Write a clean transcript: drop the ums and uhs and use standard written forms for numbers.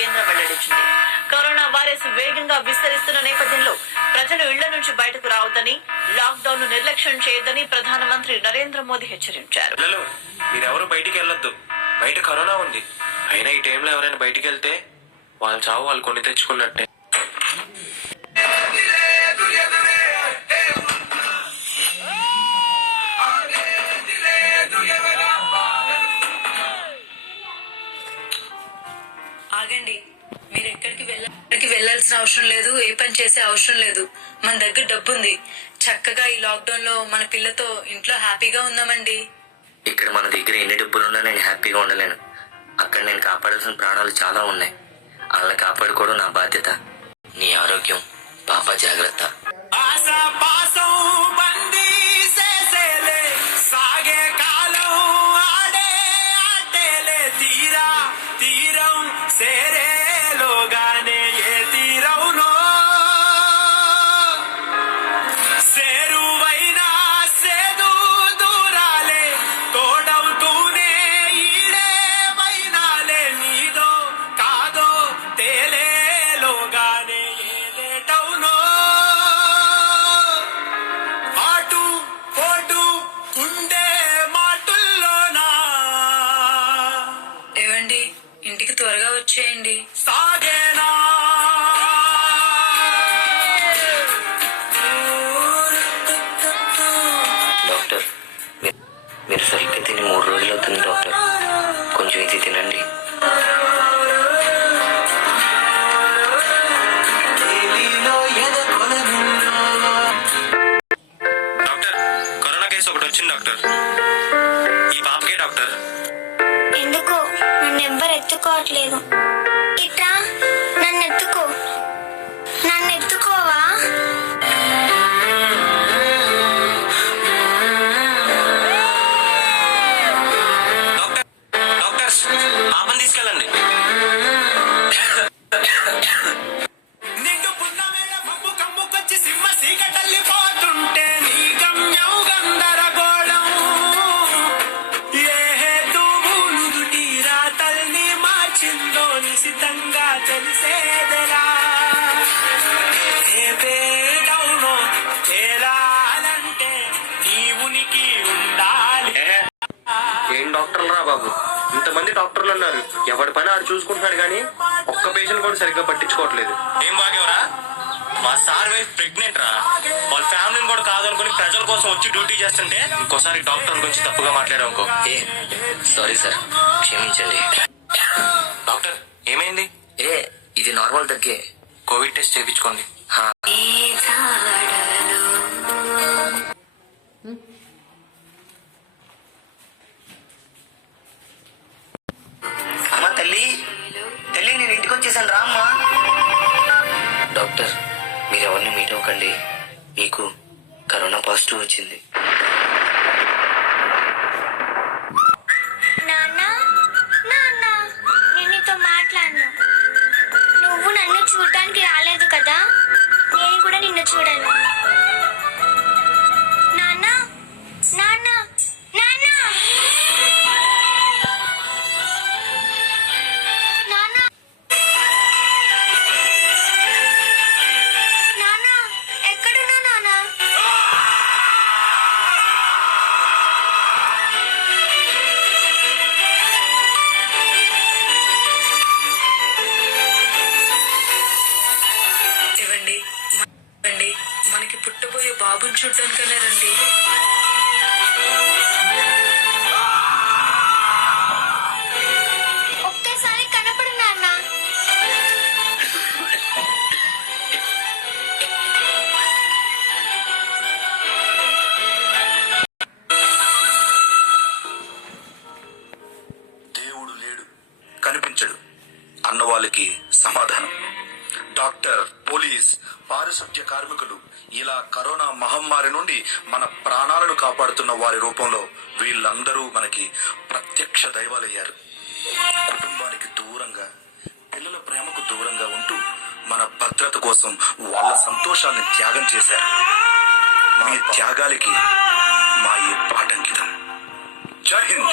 కేంద్రం వెల్లడించింది. Corona virus వేగంగా విస్తరిస్తున్న నేపథ్యంలో ప్రజలు ఇళ్ల నుంచి బయటకు రావద్దని, లాక్డౌన్ ను నిర్లక్ష్యం చేయొద్దని ప్రధానమంత్రి నరేంద్ర మోదీ హెచ్చరించారు. మీరెవరు బయటికి వెళ్ళొద్దు, బయట కరోనా ఉంది. అయినా ఈ టైంలో ఎవరైనా బయటికి వెళ్తే వాళ్ళ చావు వాళ్ళు కొని తెచ్చుకున్నట్టే. ఆగండి, మీరు ఎక్కడికి వెళ్లాల్సిన అవసరం లేదు, ఏ పని చేసే అవసరం లేదు. మన దగ్గర డబ్బు ఉంది. చక్కగా ఈ లాక్డౌన్ లో మన పిల్లతో ఇంట్లో హ్యాపీగా ఉందామండి. ఇక్కడ మన దగ్గర ఎన్ని డబ్బులున్నా నేను హ్యాపీగా ఉండలేను. అక్కడ నేను కాపాడాల్సిన ప్రాణాలు చాలా ఉన్నాయి. వాళ్ళని కాపాడుకోవడం నా బాధ్యత. నీ ఆరోగ్యం, పాప జాగ్రత్త. ఇంటికి త్వరగా వచ్చేయండి. డాక్టర్, మీరు సరిగ్గా తిని 3 రోజులు అవుతుంది డాక్టర్. కొంచెం ఇది తినండి. డాక్టర్, కరోనా కేసు ఒకటి వచ్చింది డాక్టర్. ఈ పాపకే డాక్టర్. ఎందుకో నన్ను ఎవ్వరు ఎత్తుకోవట్లేదు. ఇట్లా నన్ను ఎత్తుకోవా? డాక్టర్స్, పాపని తీసుకెళ్ళండి. ఏం డాక్టర్లు రా బాబు, ఇంతమంది డాక్టర్లు ఉన్నారు. ఎవరి పని ఆడు చూసుకుంటున్నాడు కానీ ఒక్క పేషెంట్ కూడా సరిగ్గా పట్టించుకోవట్లేదు. ఏం బాగేవరా, మా సార్ వైఫ్ ప్రెగ్నెంట్ రా. వాళ్ళ ఫ్యామిలీని కూడా కాదనుకుని ప్రజల కోసం వచ్చి డ్యూటీ చేస్తుంటే ఇంకోసారి డాక్టర్ గురించి తప్పుగా మాట్లాడామనుకో. సారీ సార్, క్షమించండి. డాక్టర్, ఏమైంది? ఇది నార్మల్ దగ్గే. కోవిడ్ టెస్ట్ చేయించుకోండి. అమ్మా తల్లి, నేను ఇంటికి వచ్చేసాను రా అమ్మా. డాక్టర్, మీరు ఎవరిని మీట్ అవ్వకండి. మీకు కరోనా పాజిటివ్ వచ్చింది. నువ్వు నన్ను చూడటానికి రాలేదు కదా, నేను కూడా నిన్ను చూడను. నాన్న నాన్న నాన్న నాన్న నాన్న ఎక్కడున్నా నాన్న? మనకి పుట్టబోయే బాబుని చూడ్డానికనే రండి. ఒక్కసారి కనపడు నాన్న. దేవుడు లేడు, కనిపించడు అన్న వాళ్ళకి సమాధానం. డాక్టర్, పోలీస్, పారిశుద్ధ్య కార్మికులు ఇలా కరోనా మహమ్మారి నుండి మన ప్రాణాలను కాపాడుతున్న వారి రూపంలో వీళ్ళందరూ మనకి ప్రత్యక్ష దైవాలయ్యారు. కుటుంబానికి దూరంగా, పిల్లల ప్రేమకు దూరంగా ఉంటూ మన భద్రత కోసం వాళ్ళ సంతోషాన్ని త్యాగం చేశారు. మీ త్యాగాలకి మా ఈ పాఠంకితం. జై హింద్.